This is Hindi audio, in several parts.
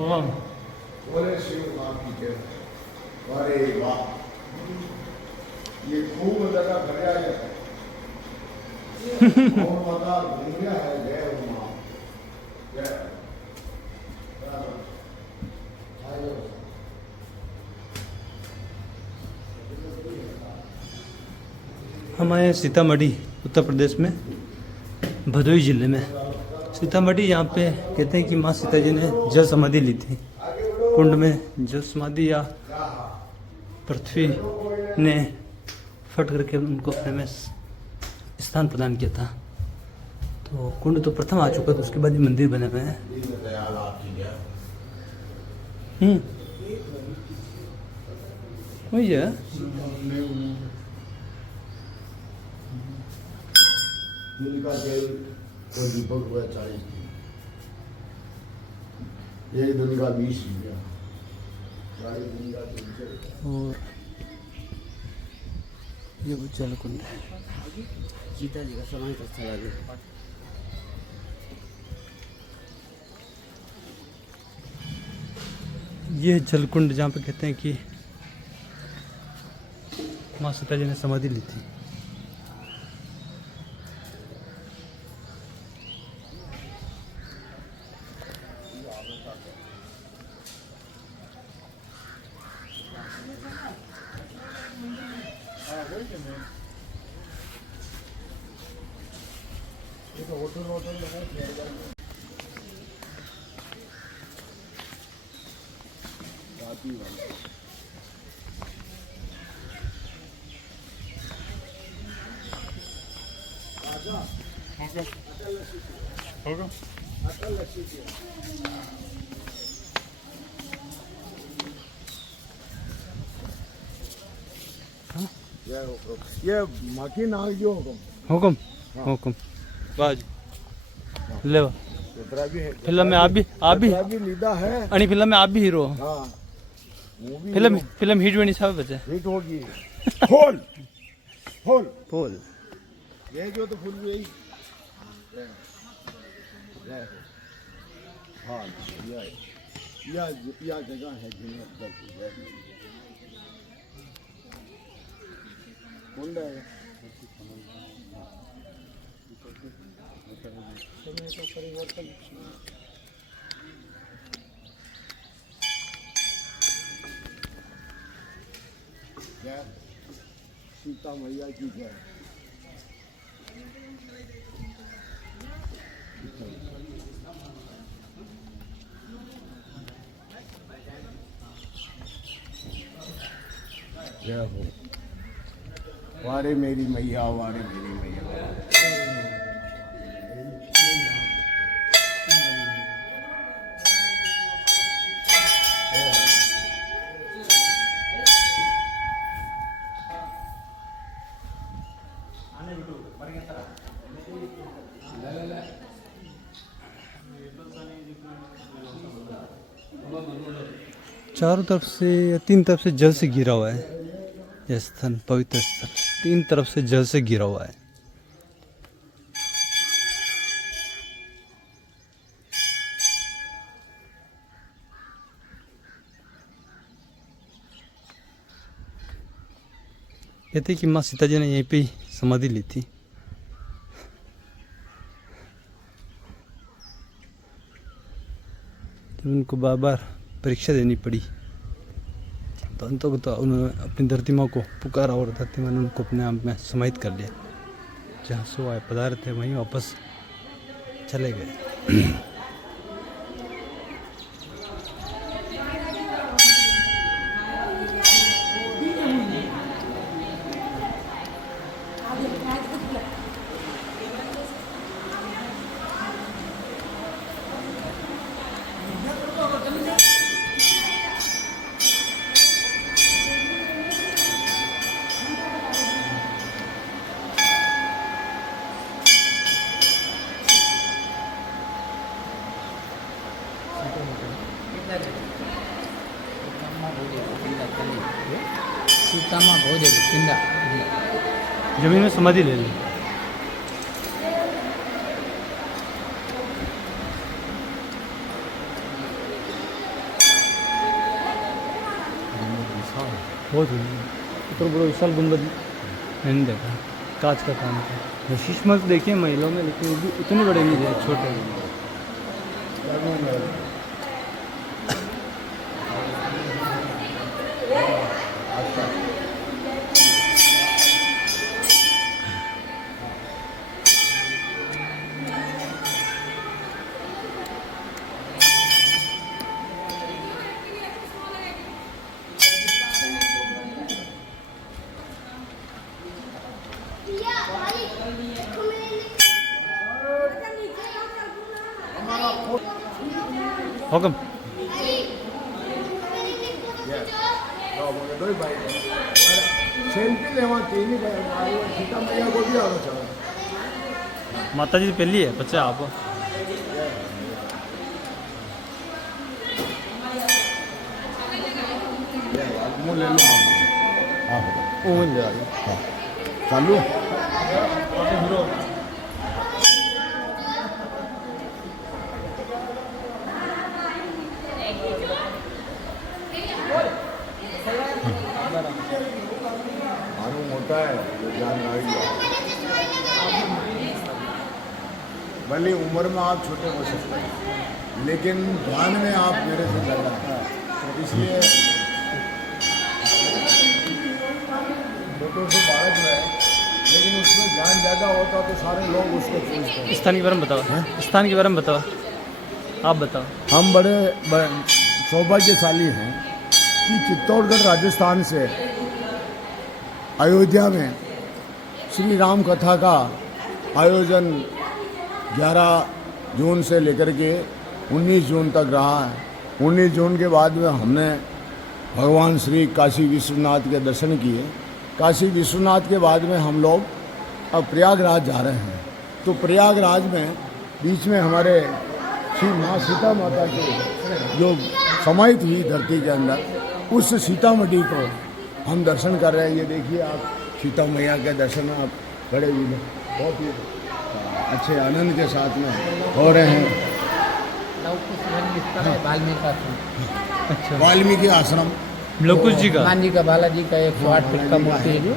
वाह बोले शिव माँ की जय। अरे वाह, ये खूब जगह भरिया है। और माता घूमिया है, जय हो माँ जय। हमारे सीतामढ़ी उत्तर प्रदेश में भदोही जिले में सीतामढ़ी, यहाँ पे कहते हैं कि माँ सीता जी ने जल समाधि ली थी। कुंड में जल समाधि या पृथ्वी ने फट करके उनको अपने में स्थान प्रदान किया था। तो कुंड तो प्रथम आ चुका था, उसके बाद ये मंदिर बने हुए हैं। वही है। दिल का तेल को दीपक हुआ 40 दिन, एक दिन का 20 रुपया, 40 दिन का 300 रुपया। और ये वो जल कुंड है। सीता जी का समय का स्थल है। ये जलकुंड जहाँ पे कहते हैं कि माँ सीता जी ने समाधि ली थी। होगा ये माकी नाग जो हुकुम हुकुम हुकुम बाज ले तेरा भी है, फिल्म में आप भी तेरा भी लीदा है। अनी फिल्म में आप भी हीरो हो। हाँ, मूवी फिल्म हिट बनी सब बचे हिट होगी। फुल फुल बोल। ये जो तो फुल यही। हाँ, यह जगह है जिन्हें कुंड है। जय सीता मैया की जय। जय हो। वारे मेरी मैया, वारे मेरी मैया। चारों तरफ से या तीन तरफ से जल से घिरा हुआ है। यह स्थान पवित्र स्थल तीन तरफ से जल से घिरा हुआ है। कहते कि माँ सीता जी ने यहीं पे ही समाधि ली थी। जब उनको बार बार परीक्षा देनी पड़ी तो अंतों तो उन्होंने अपनी धरती माँ को पुकारा और धरती माँ ने उनको अपने आप में समाहित कर लिया। जहाँ सो आए पधारे थे वहीं वापस चले गए। सीतामा भोज पिंडा जमीन में समाधि ले ली। बहुत हुई तो बड़ा विशाल गुंबद मैंने देखा, कांच का काम था। शीशमत देखिए महिलाओं में, लेकिन वो भी उतने बड़े नहीं थे, छोटे। हुक्म सेल्फी लेवा तीन ही सीता मैया को भी आना चाहिए। माता जी पहली है बच्चा आप मुँह ले लो। हाँ वो मिल जाएगा। हाँ चालू। मालूम होता है जो जान आएगा। भले उम्र में आप छोटे हो सकते हैं, लेकिन ध्यान में आप मेरे से ज़्यादा हैं। इसलिए छोटे से बालक रहे, लेकिन उसमें ध्यान ज़्यादा होता तो सारे लोग उसको पूछते हैं। स्थान के बारे में बताओ, स्थान के बारे में बताओ, आप बताओ। हम बड़े सौभाग्यशाली हैं कि चित्तौड़गढ़ राजस्थान से अयोध्या में श्री राम कथा का आयोजन 11 जून से लेकर के 19 जून तक रहा है। 19 जून के बाद में हमने भगवान श्री काशी विश्वनाथ के दर्शन किए। काशी विश्वनाथ के बाद में हम लोग अब प्रयागराज जा रहे हैं। तो प्रयागराज में बीच में हमारे श्री माँ सीता माता की जो समाहित हुई धरती के अंदर, उस सीतामढ़ी को हम दर्शन कर रहे हैं। ये देखिए आप, सीता मैया के दर्शन आप खड़े हुए बहुत ही अच्छे आनंद के साथ में हो रहे हैं। अच्छा, वाल्मीकि आश्रम लवकुश जी का, हनुमान जी का, बालाजी का 108 फीट का मूर्ति है जो,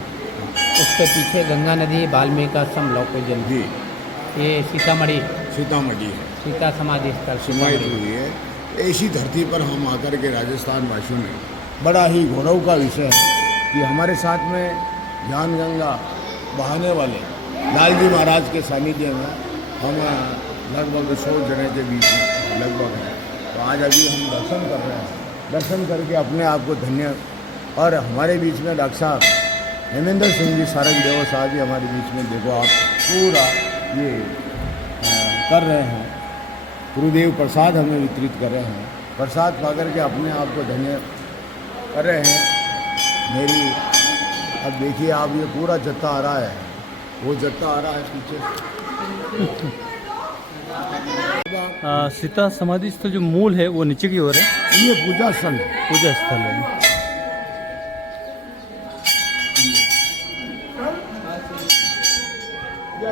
उसके पीछे गंगा नदी है, वाल्मीकि आश्रम लवकुश जल। जी ये सीतामढ़ी सीतामढ़ी है, सीता समाधि स्थल समाहित हुई है। ऐसी धरती पर हम आकर के राजस्थान वासियों में बड़ा ही गौरव का विषय है कि हमारे साथ में ज्ञान गंगा बहाने वाले लाल जी महाराज के सानिध्य में हम लगभग 100 जने के बीच में लगभग हैं। तो आज अभी हम दर्शन कर रहे हैं। दर्शन करके अपने आप को धन्य, और हमारे बीच में डॉक्टर साहब हेमेंद्र सिंह जी सारंग देव साहब जी हमारे बीच में, देखो आप पूरा ये कर रहे हैं। गुरुदेव प्रसाद हमें वितरित कर रहे हैं। प्रसाद पा करके अपने आप को धन्य कर रहे हैं। मेरी अब देखिए आप, ये पूरा जत्था आ रहा है, वो जत्था आ रहा है पीछे। सीता समाधि स्थल जो मूल है वो नीचे की ओर है, ये पूजा स्थल है। पूजा स्थल है।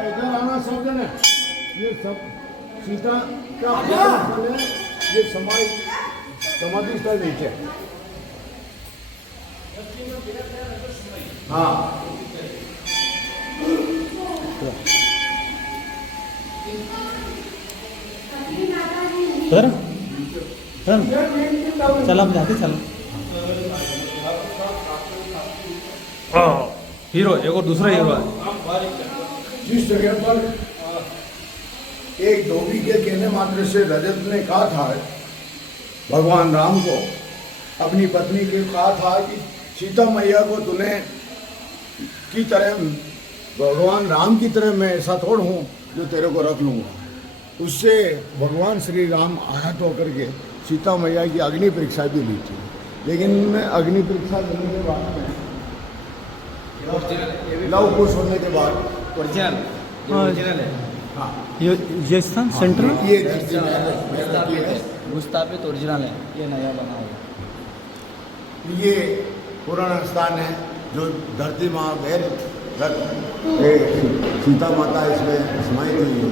इधर आना सब जने, ये सब सीता का पूजा स्थल है। ये समाधि स्थल नीचे। हाँ सर सर चल आप जाते चल। हीरो एक और दूसरा हीरो है। जिस जगह पर एक धोबी के कहने मात्र से रजत ने कहा था भगवान राम को, अपनी पत्नी के कहा था कि सीता मैया को तूने की तरह, भगवान राम की तरह मैं ऐसा थोड़ा हूँ जो तेरे को रख लूँगा। उससे भगवान श्री राम आहत होकर के सीता मैया की अग्नि परीक्षा भी ली थी। लेकिन अग्नि परीक्षा लेने के बाद में लव कुश होने के बाद ओरिजिनल है। हाँ ये स्थान सेंटर है? ये मुस्ताबित ओरिजिनल है, ये नया बना हुआ। ये पुराना स्थान है जो धरती माँ गैर सीता माता इसमें समाहित हुई है।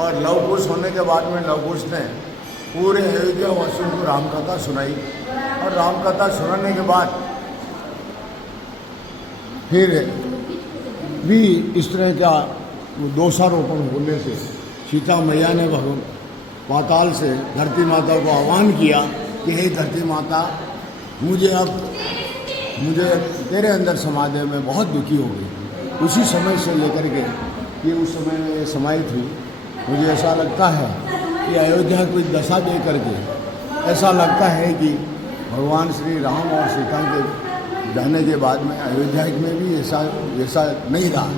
और लव कुश होने के बाद में लव कुश ने पूरे अयोध्या वासियों को रामकथा सुनाई, और रामकथा सुनाने के बाद फिर भी इस तरह का दोषारोपण होने से सीता मैया ने पाताल से धरती माता को आह्वान किया कि हे धरती माता, मुझे तेरे अंदर समा दे, मैं बहुत दुखी हो गई। उसी समय से लेकर के कि उस समय में ये समाहित हुई, मुझे ऐसा लगता है कि अयोध्या को दशा दे करके ऐसा लगता है कि भगवान श्री राम और सीता के जाने के बाद में अयोध्या में भी ऐसा नहीं रहा।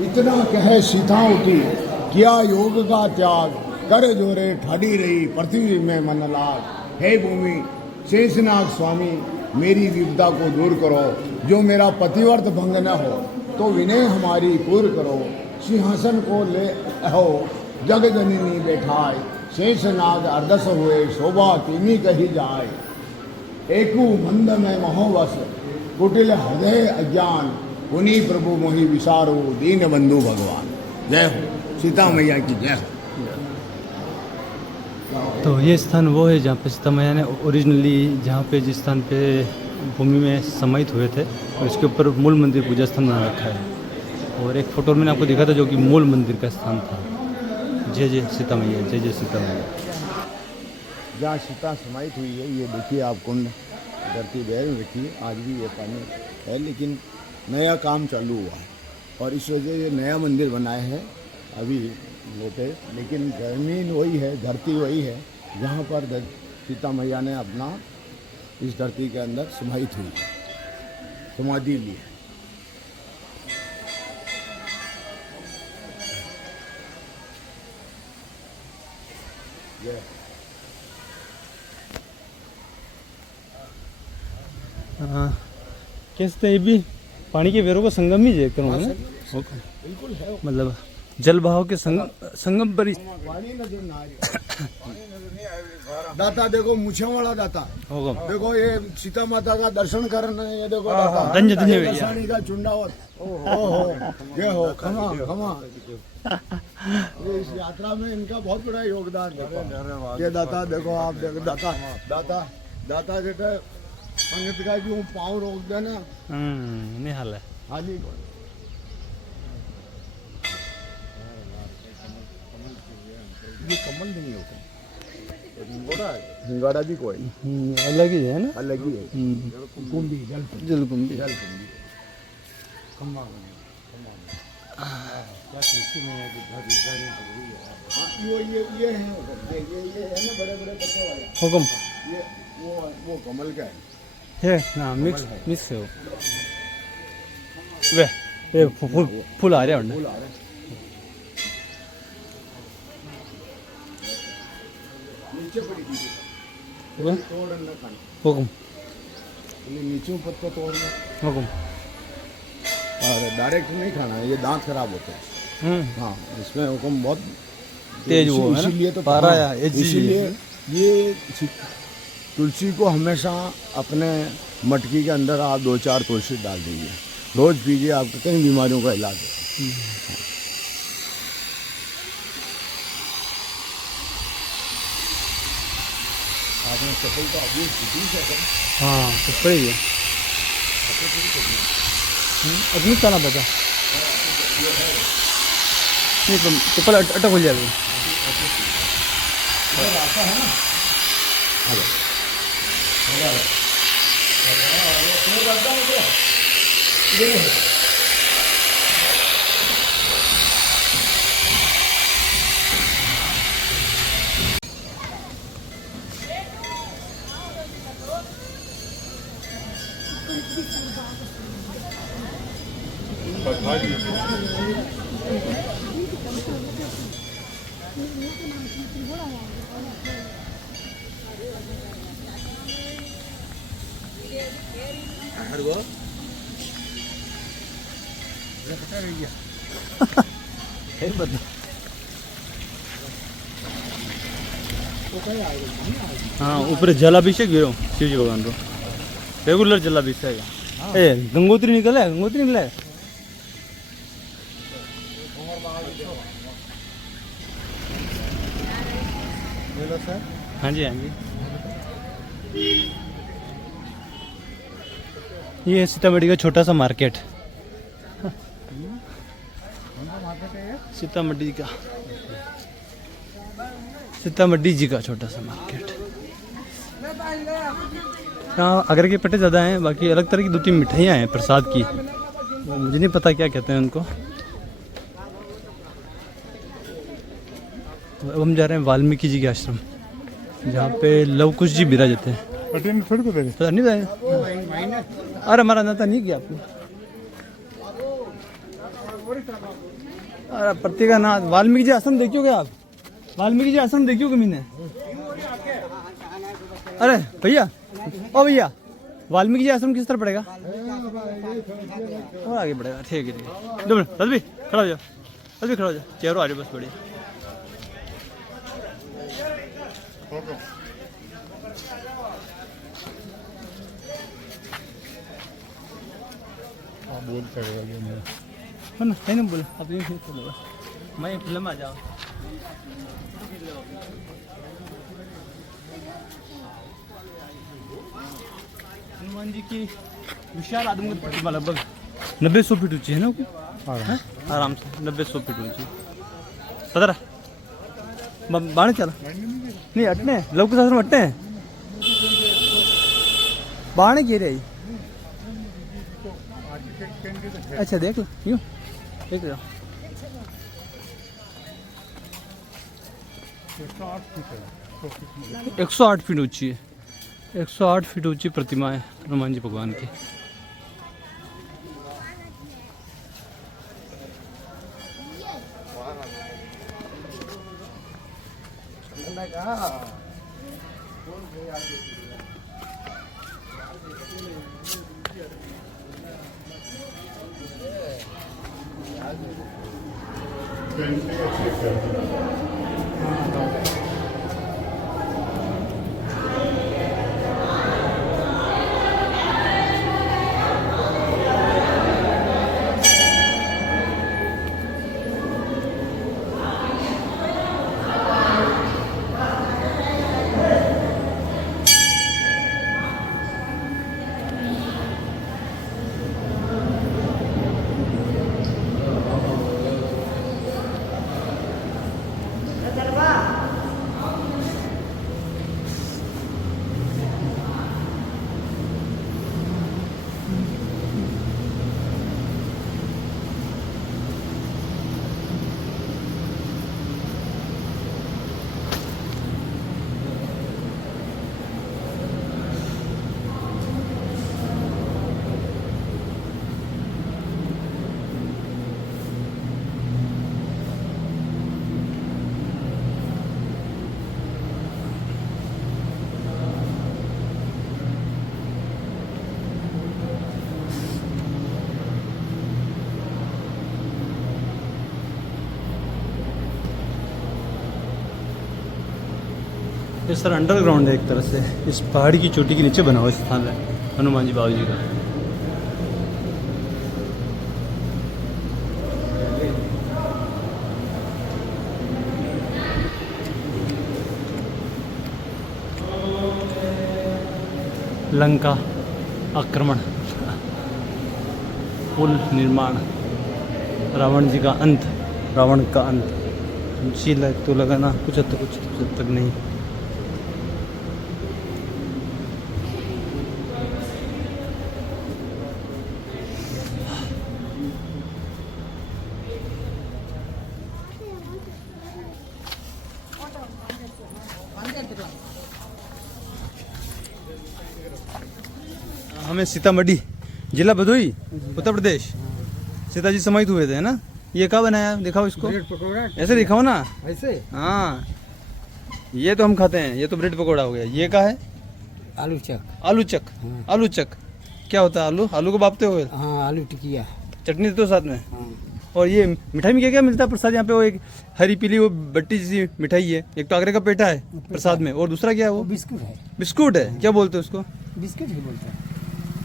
इतना कहे सीता उठी, किया योग का त्याग, कर जोरे ठाड़ी रही पृथ्वी में मन लाग। हे भूमि शेषनाग स्वामी, मेरी विपदा को दूर करो, जो मेरा पतिव्रत भंग न हो, तो विनय हमारी पूर्ण करो। सिंहासन को ले हो, जग जननी बैठाए, शेषनाग अर्धस हुए, शोभा तीनी कही जाए। एकु मंद में महोवश, कुटिल हृदय अज्ञान, उन्हीं प्रभु मोहि विसारो, दीन बंधु भगवान। जय हो सीता मैया की जय हो। तो ये स्थान वो है जहाँ पे सीता मैया ने ओरिजिनली, जहाँ पे जिस स्थान पे भूमि में समाहित हुए थे, और इसके ऊपर मूल मंदिर पूजा स्थान बना रखा है। और एक फोटो मैंने आपको दिखा था जो कि मूल मंदिर का स्थान था। जय जय सीता मैया, जय जय सीता मैया। जहाँ सीता समाहित हुई है, ये देखिए आप कुंड धरती बहर में रखिए, आज भी ये पानी है, लेकिन नया काम चालू हुआ है और इस वजह ये नया मंदिर बनाए हैं अभी लेटेस्ट, लेकिन जमीन वही है, धरती वही है जहाँ पर सीता मैया ने अपना इस धरती के अंदर समाहित हुई, समाधि ली है। कैसे ये भी पानी के वेरों का संगम ही है बिल्कुल है, मतलब जल बहाव के संगम पर ही। पानी नजर ना आ रही। दाता देखो, मुछे वाला दाता देखो, ये सीता माता का दर्शन करना है। ये देखो दाता, धन्य धन्य भैया दर्शनी का चुंडावत। ओहो, ये हो खमा खमा। ये इस यात्रा में इनका बहुत बड़ा योगदान है। ये दाता देखो, आप देखो दाता दाता दाता जेटा पंडित का जो पाँव रोक देना, नहीं हाल है हाली ये कमल नहीं होता, हिंगोड़ा भी कोई अलग ही है ना, अलग ही है। कुंभी जलकुंभी ये है ना बड़े बड़े पत्ते वाले हुक्म, ये वो कमल का है ना, मिक्स है वो। वे फूल आ रहे हैं, फूल आ रहे हैं। नीचे पड़ी थी तोड़ना खाना, हुक्म नीचे पत्ता तोड़ना, हुक्म। और डायरेक्ट नहीं खाना, ये दांत खराब होते हैं। हाँ, इसमें हुक्म बहुत तेज वो है ना, इसीलिए तो पारा हाँ, इसीलिए ये तुलसी को हमेशा अपने मटकी के अंदर आप 2-4 तुलसी डाल दीजिए, रोज पीजिए, आपको कई बीमारियों का इलाज है। आपने सफल तो अभी हाँ तो सही है, अग्नि खाना बचा नहीं तो चप्पल अटक हो जाएगी। हाँ ऊपर जलाभिषेक गिरो शिव जी भगवान को रेगुलर जलाभिषेक है। ए गंगोत्री निकला है, गंगोत्री निकला है। हाँ जी हाँ जी। ये है सीतामढ़ी का छोटा सा मार्केट, सीतामढ़ी का, सीतामढ़ी जी का छोटा सा मार्केट। यहाँ अगर के पट्टे ज़्यादा हैं, बाकी अलग तरह की 2-3 मिठाइयाँ हैं प्रसाद की, मुझे नहीं पता क्या कहते हैं उनको। अब हम जा रहे हैं वाल्मीकि जी के आश्रम, जहाँ पे लव कुश जी विराजते हैं। पता नहीं था, अरे हमारा नाता नहीं किया आपने। अरे प्रत्येक नाथ वाल्मीकि जी आश्रम देखियोगे आप, वाल्मीकि जी आश्रम देखियोगे मैंने। अरे भैया, ओ भैया, वाल्मीकि जी आश्रम किस तरह पड़ेगा और आगे बढ़ेगा? ठीक है ठीक है। 2 मिनट रजबी खड़ा हो जाओ, रजबी खड़ा हो जाओ, चेहरा आ जाओ बस, बढ़िया। नहीं बोला अब ये मैं फिल्म आ जाओ। हनुमान जी की विशाल आदमी प्रतिमा लगभग 90-100 फीट ऊंची है ना, आराम से 90-100 फीट ऊंची। पता बाण चला नहीं अटने लवकुश आश्रम अटने बाण गिर रही। अच्छा देख लो, यूँ देख लो। 108 फीट ऊंची है, 108 फीट ऊंची प्रतिमा है हनुमान जी भगवान की। ये सर अंडरग्राउंड है एक तरह से, इस पहाड़ी की चोटी के नीचे बना हुआ स्थान है हनुमान जी बाबू जी का। लंका आक्रमण, पुल निर्माण, रावण जी का अंत, रावण का अंत। जी लग तो लगाना कुछ हद तक, कुछ हद तक नहीं। हमें सीतामढ़ी जिला भदोई उत्तर प्रदेश। सीता जी समाहित हुए थे है ना। ये कहाँ बनाया, दिखाओ इसको, ब्रेड पकौड़ा ऐसे दिखाओ ना। ऐसे हाँ ये तो हम खाते हैं, ये तो ब्रेड पकौड़ा हो गया। ये क्या है, आलू चक। आलू चक। हाँ। आलू चक क्या होता है, आलू, आलू को बापते हुए, हाँ आलू टिकिया। चटनी तो साथ में। हाँ और ये मिठाई में क्या क्या मिलता है प्रसाद यहाँ पे, वो एक हरी पीली वो बट्टी जैसी मिठाई है, एक तो आगरे का पेठा है प्रसाद में, और दूसरा क्या है वो वो, बिस्कुट है। बिस्कुट है, क्या बोलते हैं उसको, बिस्कुट ही बोलते हैं।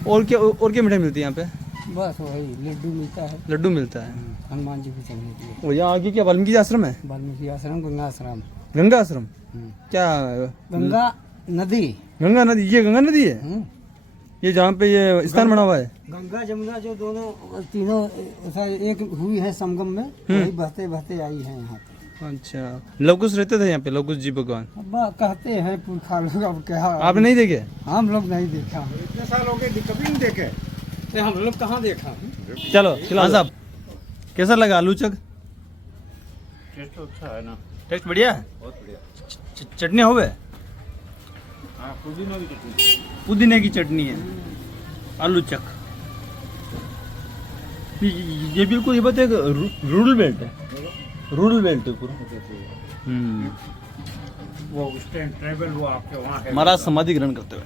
और क्या मिठाई मिलती है यहाँ पे, बस वही लड्डू मिलता है। लड्डू मिलता है। हनुमान जी को चढ़ने के लिए। और यहाँ आगे क्या वाल्मीकि आश्रम है, वाल्मीकि आश्रम, गंगा आश्रम। गंगा आश्रम क्या, गंगा नदी। गंगा नदी, ये गंगा नदी है, ये जहाँ पे ये स्थान बना हुआ है। गंगा जमुना जो दोनों तीनों ऐसा एक हुई है संगम में, वही बहते बहते आई है यहाँ पे। अच्छा, लवकुश रहते थे यहाँ पे, लवकुश जी भगवान, अब कहते हैं पुरखा लोग, अब क्या आपने नहीं देखे, हम लोग नहीं देखा, इतने साल हो गए कभी नहीं देखे, हम लोग कहाँ देखा। चलो हाँ साहब, कैसा लगा आलू चक, टेस्ट तो अच्छा है ना, टेस्ट बढ़िया है, बहुत बढ़िया। चटनी हो गए, हाँ पुदीना की चटनी, पुदीने की चटनी है, आलू चक। ये बिल्कुल ये बात है, रूरल बेल्ट है, रूरल बेल्ट है पूरा। वो उस टाइम ट्रेवल वो आपके वहाँ है, महाराज समाधि ग्रहण करते हुए।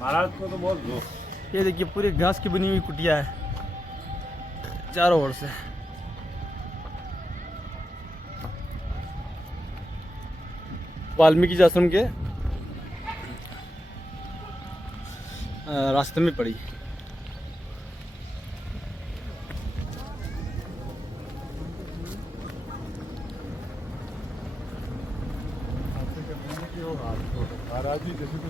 महाराज को तो बहुत दो। ये देखिए पूरी घास की बनी हुई कुटिया है चारों ओर से। वाल्मीकि आश्रम के रास्ते में पड़ी। महाराज जी जैसे तो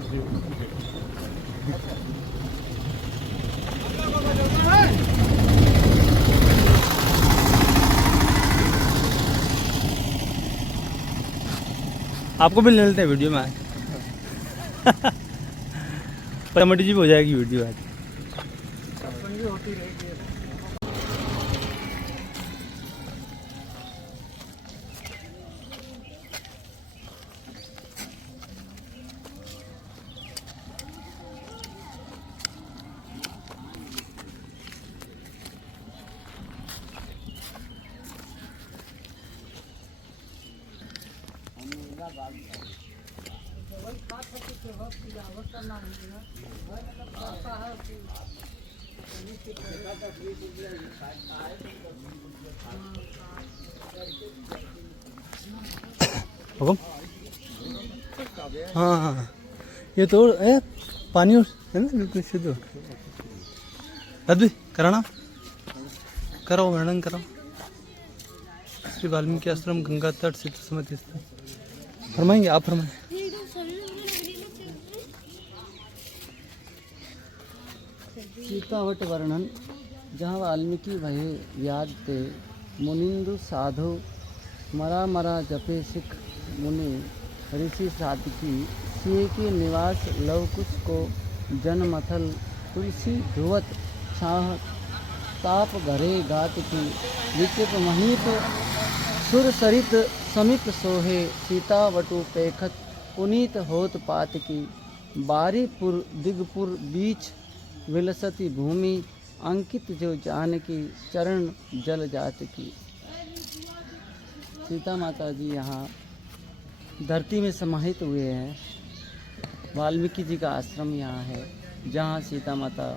आपको भी ले लेते हैं वीडियो में आज। टमाटी जी भी हो जाएगी वीडियो आज। हुकुम? हाँ हाँ ये तो पानी है ना बिल्कुल शुद्ध। अद्वि कराना कराओ, वर्णन कराओ। श्री वाल्मीकि आश्रम गंगा तट सीता समाधि स्थल। फरमाएंगे आप, फरमाएं। सीतावट वर्णन, जहाँ वाल्मीकि भये व्याज ते मुनिंदु साधु मरा मरा जपे सिख मुनि ऋषि साधकी सिए के निवास लवकुश को जनमथल तुलसी ध्रुवत छाह ताप घरे गात की विचिप महीप सुर सरित समित सोहे सीता वटु पेखत पुनीत होत पात की बारीपुर दिगपुर बीच विलसती भूमि अंकित जो जानकी चरण जल जात की। सीता माता जी यहाँ धरती में समाहित हुए हैं। वाल्मीकि जी का आश्रम यहाँ है, जहाँ सीता माता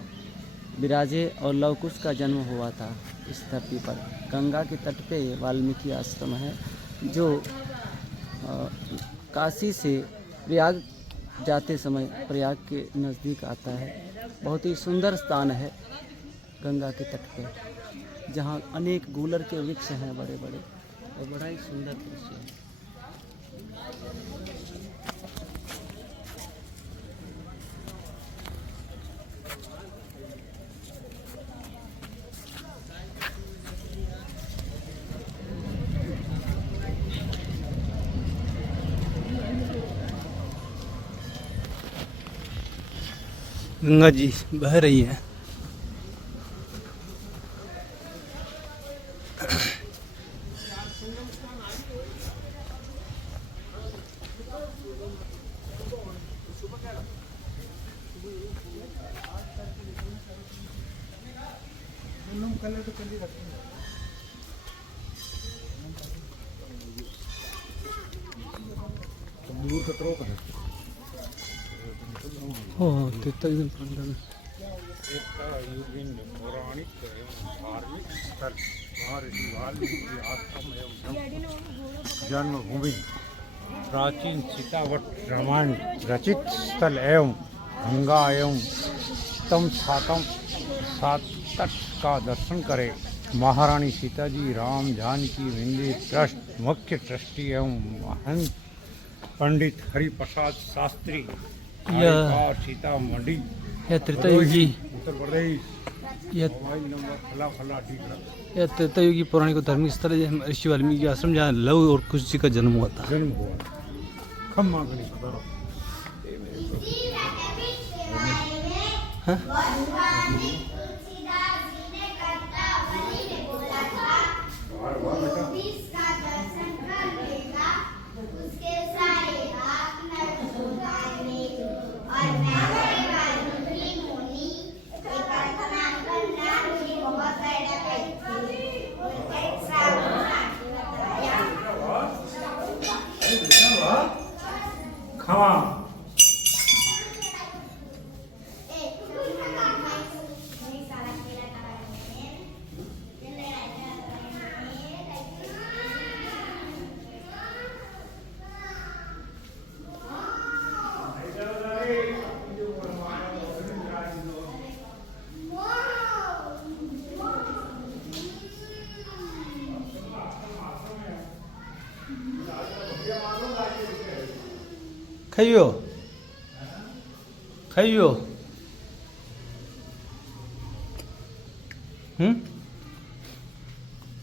विराजे और लवकुश का जन्म हुआ था। इस धरती पर गंगा के तट पे वाल्मीकि आश्रम है, जो काशी से प्रयाग जाते समय प्रयाग के नज़दीक आता है। बहुत ही सुंदर स्थान है गंगा के तट पे, जहाँ अनेक गूलर के वृक्ष हैं बड़े बड़े, और बड़ा ही सुंदर दृश्य है। गंगा जी बह रही है। तिथं एकदम पंडाल. एकता युगीन पौराणिक एवं धार्मिक स्थल महर्षि वाल्मीकि आश्रम एवं जन्मभूमि प्राचीन सीतावट रामायण रचित स्थल एवं गंगा एवं तम सातम सात तट का दर्शन करें. महारानी सीता जी राम जानकी मंदिर ट्रस्ट मुख्य ट्रस्टी एवं महंत पंडित हरिप्रसाद शास्त्री और सीतामढ़ी या त्रेतायुगी उत्तर प्रदेश. या मोबाइल नंबर फला फला ठीक है. यह त्रेतायुगी पौराणिक और धार्मिक स्थल है ऋषि वाल्मीकि आश्रम, जहाँ लव और कुश जी का जन्म हुआ था. जन्म हुआ खम्मा गली करो. खवा खाइयो खाइयो.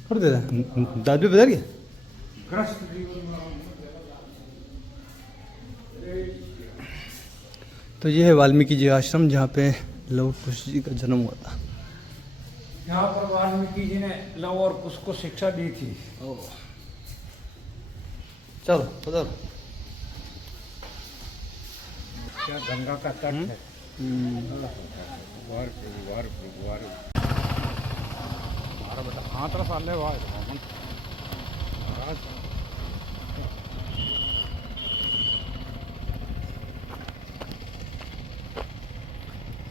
कर दे दाद भी बता गया. ग्रस्त जीवन तो ये है वाल्मीकि जी आश्रम, जहाँ पे लव कुश जी का जन्म हुआ था. यहाँ पर वाल्मीकि जी ने लव और कुश को शिक्षा दी थी. चलो पधारो. क्या गंगा का तट है. वार वार वार हमारा बेटा हाँ तरह साल है वार महाराज.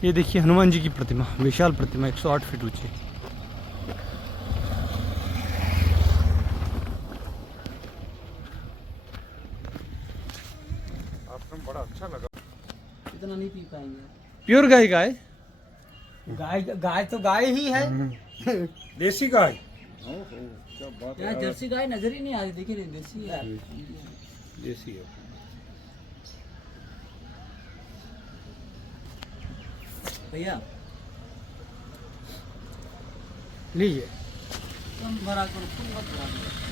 ये देखिए हनुमान जी की प्रतिमा, विशाल प्रतिमा 108 फीट ऊंची. आश्रम बड़ा अच्छा लगा. इतना नहीं पी पाएंगे. प्योर गाय का है. गाय गाय तो गाय ही है. देसी गाय. क्या बात यहाँ जर्सी गाय नजर ही नहीं आ रही. देखिए देसी है. देसी है. भैया लीजिए. कम भरा करो, तुम मत भरा करो.